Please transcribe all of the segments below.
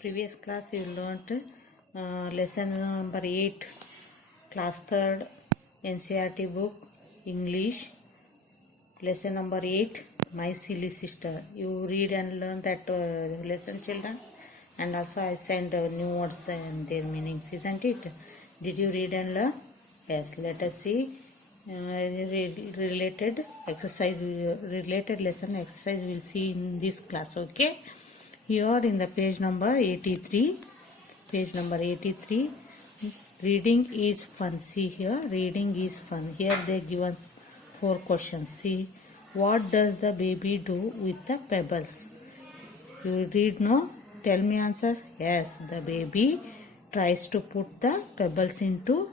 previous class you learnt lesson number 8, class 3rd, NCERT book, English, lesson number 8, My Silly Sister. You read and learn that lesson, children, and also I send new words and their meanings, isn't it? Did you read and learn? Yes, let us see related lesson exercise we'll see in this class. Okay, here in the page number 83, reading is fun. See here, reading is fun. Here they give us 4 questions. See, what does the baby do with the pebbles? You read, no? Tell me answer. Yes, the baby tries to put the pebbles into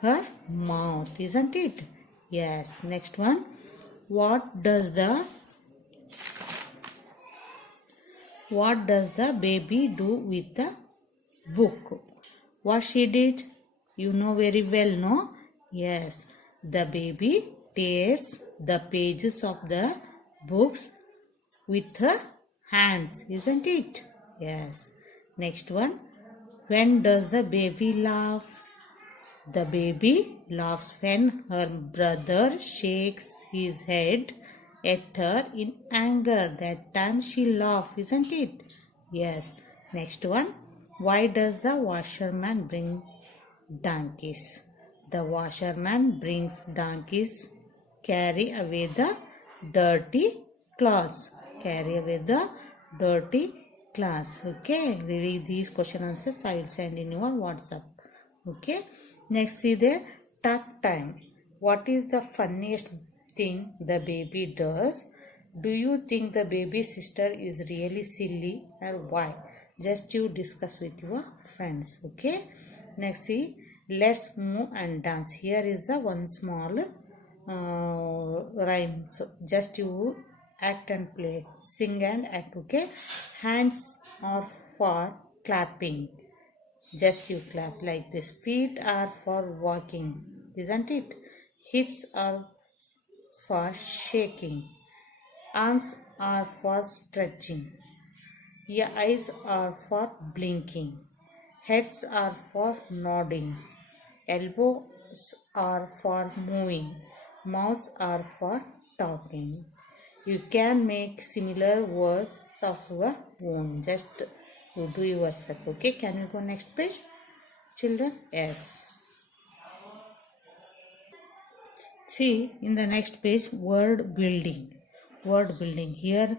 her mouth, isn't it? Yes. Next one. What does the baby do with the book? What she did? You know very well, no? Yes. The baby tears the pages of the books with her hands, isn't it? Yes. Next one. When does the baby laugh? The baby laughs when her brother shakes his head at her in anger. That time she laughs, isn't it? Yes. Next one. Why does the washerman bring donkeys? The washerman brings donkeys, carry away the dirty clothes. Carry away the dirty clothes. Okay. Read these question answers. I will send in your WhatsApp. Okay. Next, see there, talk time. What is the funniest thing the baby does? Do you think the baby sister is really silly, or why? Just you discuss with your friends. Okay. Next, see, let's move and dance. Here is the one small rhyme. So just you act and play, sing and act. Okay. Hands are for clapping. Just you clap like this. Feet are for walking, isn't it? Hips are for shaking. Arms are for stretching. Your eyes are for blinking. Heads are for nodding. Elbows are for moving. Mouths are for talking. You can make similar words of your own. Just you do yourself. Okay, can you go next page, children? Yes. See in the next page, word building. Word building. Here,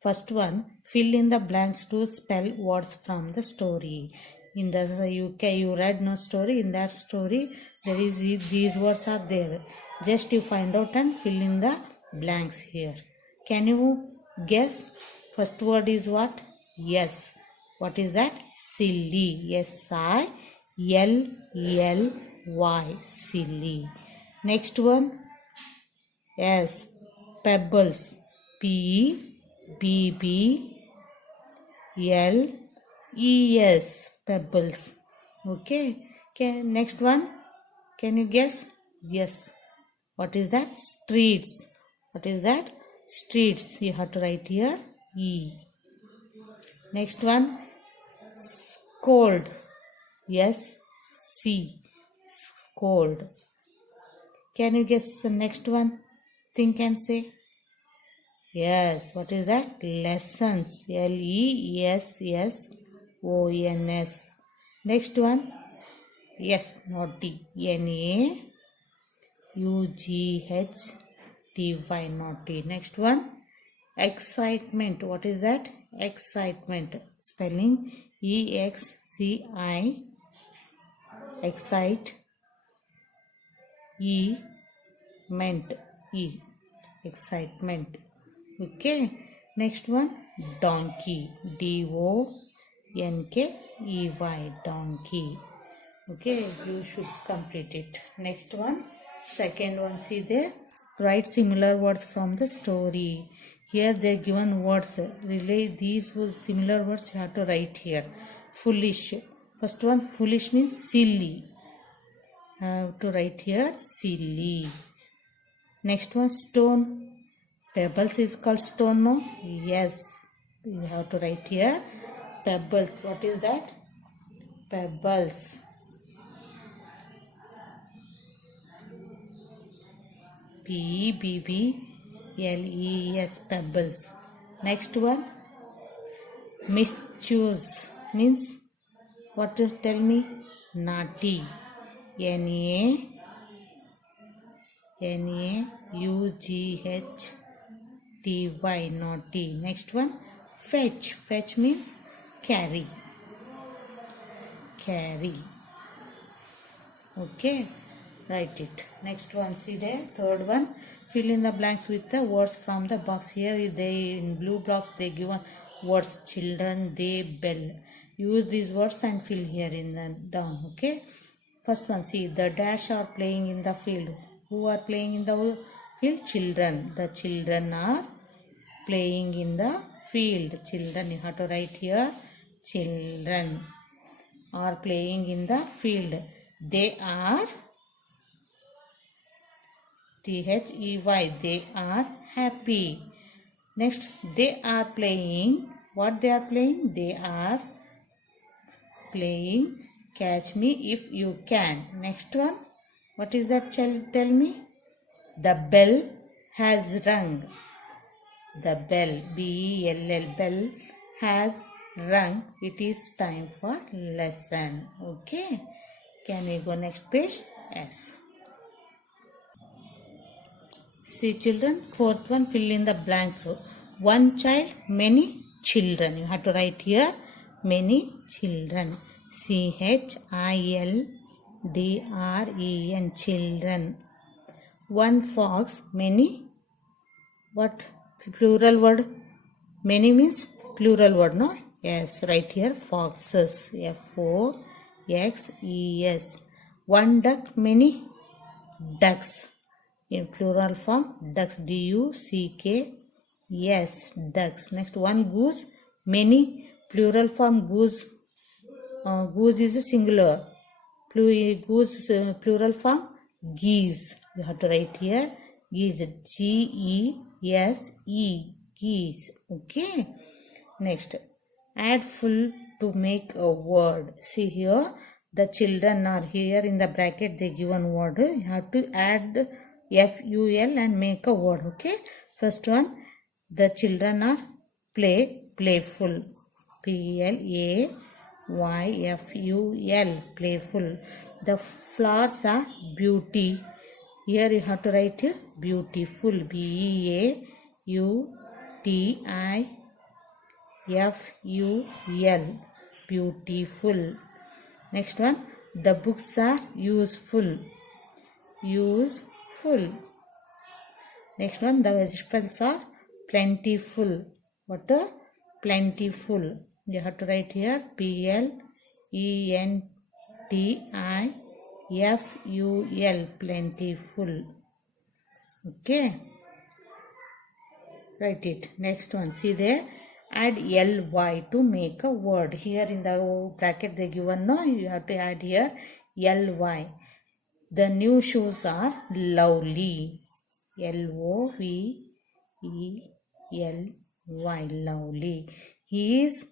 first one, fill in the blanks to spell words from the story. In the you read no story. In that story, there is these words are there. Just you find out and fill in the blanks here. Can you guess? First word is what? Yes. What is that? Silly. S-I-L-L-Y. Silly. Next one. Yes. Pebbles. P-E-B-B-L-E-S. Pebbles. Okay. Next one. Can you guess? Yes. What is that? Streets. What is that? Streets. You have to write here E. Next one, scold. Yes, C. Scold. Can you guess the next one? Think and say. Yes, what is that? Lessons. L-E-S-S-O-N-S. Next one. Yes, naughty. N-A-U-G-H-T-Y. Naughty. Next one. Excitement. What is that? Excitement. Spelling E-X-C-I. Excite. E-ment. E. Excitement. Okay. Next one. Donkey. D-O-N-K-E-Y. Donkey. Okay. You should complete it. Next one. Second one. See there. Write similar words from the story. Here they are given words. Relay these similar words you have to write here. Foolish. First one, foolish means silly. I have to write here silly. Next one, stone. Pebbles is called stone, no? Yes. You have to write here Pebbles. What is that? Pebbles. Pebbles. Pebbles. Next one. Mischievous means what? Tell me. Naughty. Naughty. Naughty. Next one. Fetch. Fetch means carry. Okay. Write it. Next one. See there. Third one. Fill in the blanks with the words from the box. Here they in blue blocks they given words children, they, bell. Use these words and fill here in the down. Okay. First one. See the dash are playing in the field. Who are playing in the field? Children. The children are playing in the field. Children. You have to write here. Children are playing in the field. They are THEY. They are happy. Next, they are playing. What they are playing? They are playing catch me if you can. Next one. What is that, child? Tell me. The bell has rung. The bell, B-E-L-L, bell has rung. It is time for lesson. Okay. Can we go next page? Yes. See children, fourth one, fill in the blanks. So, one child, many children. You have to write here, many children. CHILDREN, children. One fox, many, what? Plural word. Many means plural word, no? Yes, right here, foxes. FOXES. One duck, many ducks. In plural form, ducks. DUCKS. Ducks. Next, one goose, many. Plural form, goose. Goose is a singular. Goose plural form, geese. You have to write here. Geese. GESE. Geese. Okay. Next, add full to make a word. See here, the children are here in the bracket. They given word. You have to add FUL and make a word. Okay. First one, the children are playful. PLAYFUL, playful. The flowers are beauty. Here you have to write here beautiful. BEAUTIFUL, beautiful. Next one, the books are useful. Next one, the vegetables are plentiful. What? Plentiful. You have to write here PLENTIFUL, plentiful. Okay. Write it. Next one. See there. Add LY to make a word. Here in the bracket they given, no, you have to add here LY. The new shoes are lovely. LOVELY, lovely. He is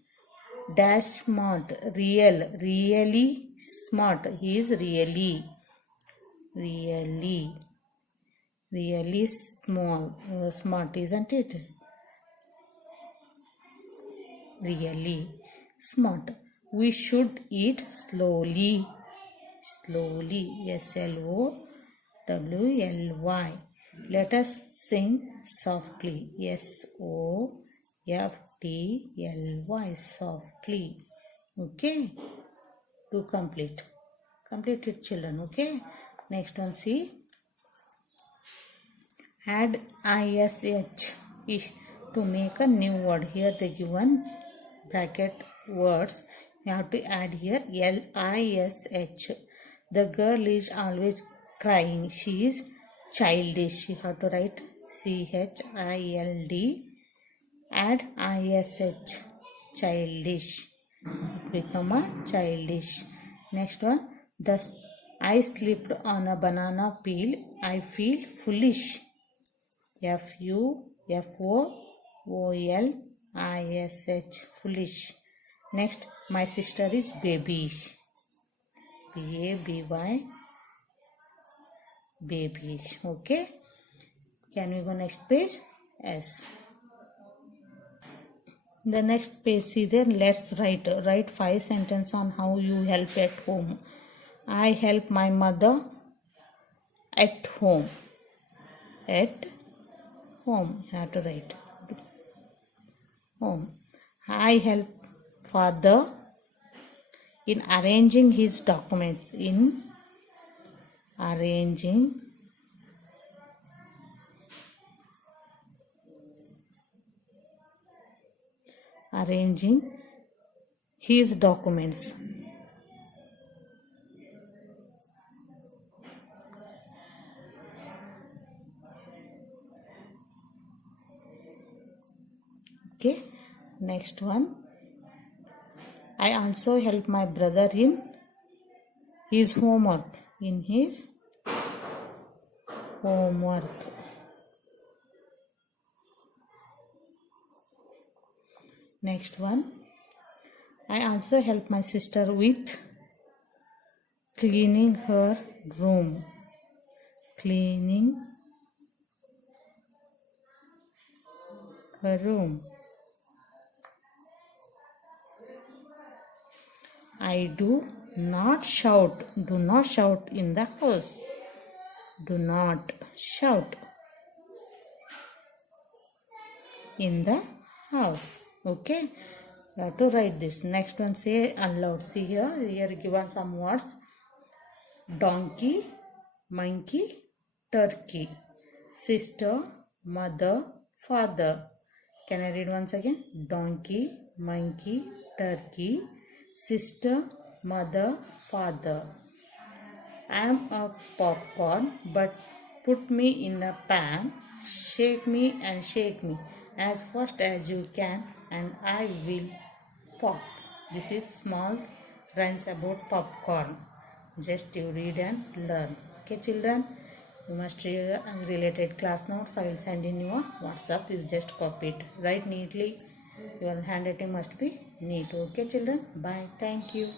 dash smart. Really smart. He is really smart, isn't it? Really smart. We should eat slowly. SLOWLY. Let us sing softly. SOFTLY, softly. Okay. To complete it, children. Okay. Next one, see. Add ISH to make a new word. Here they given bracket words. You have to add here LISH. The girl is always crying. She is childish. You have to write CHILD. Add ISH. Childish. Become a childish. Next one. Thus, I slipped on a banana peel. I feel foolish. FUFOOLISH. Foolish. Next, my sister is Babyish. B-A-B-Y, Babyish. Okay. Can we go next page? Yes. The next page, see there, let's write 5 sentences on how you help at home. I help my mother at home. At home, you have to write. Home. I help father in arranging his documents. In arranging his documents. Okay, next one. I also help my brother in his homework. In his homework. Next one. I also help my sister with cleaning her room. Cleaning her room. I do not shout. Do not shout in the house. Do not shout in the house. Okay. You have to write this. Next one, say aloud. See here. Here given some words. Donkey, monkey, turkey. Sister, mother, father. Can I read once again? Donkey, monkey, turkey. Sister, mother, father. I am a popcorn, but put me in a pan. Shake me and shake me as fast as you can, and I will pop. This is small rhymes about popcorn. Just you read and learn. Okay, children, you must read related class notes. I will send in your WhatsApp. You just copy it. Write neatly. Your handwriting must be neat. Okay, children. Bye. Thank you.